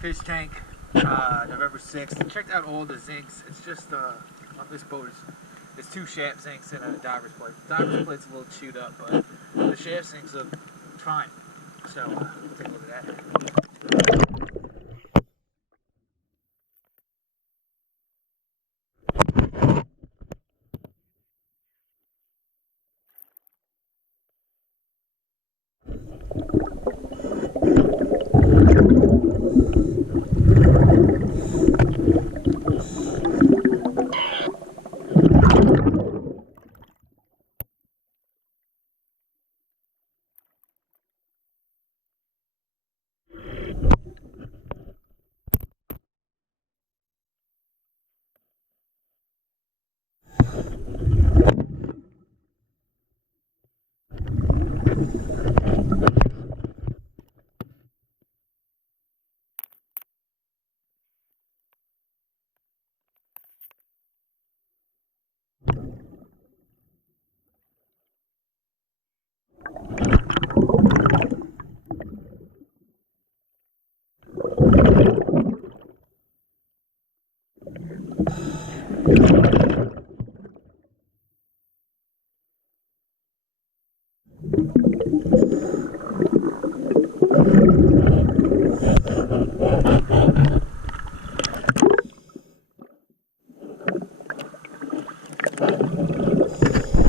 Fish tank, November 6th. Checked out all the zincs. It's just on this boat it's 2 shaft zincs and a diver's plate. The diver's plate's a little chewed up, but the shaft zincs are fine. So we'll take a look at that.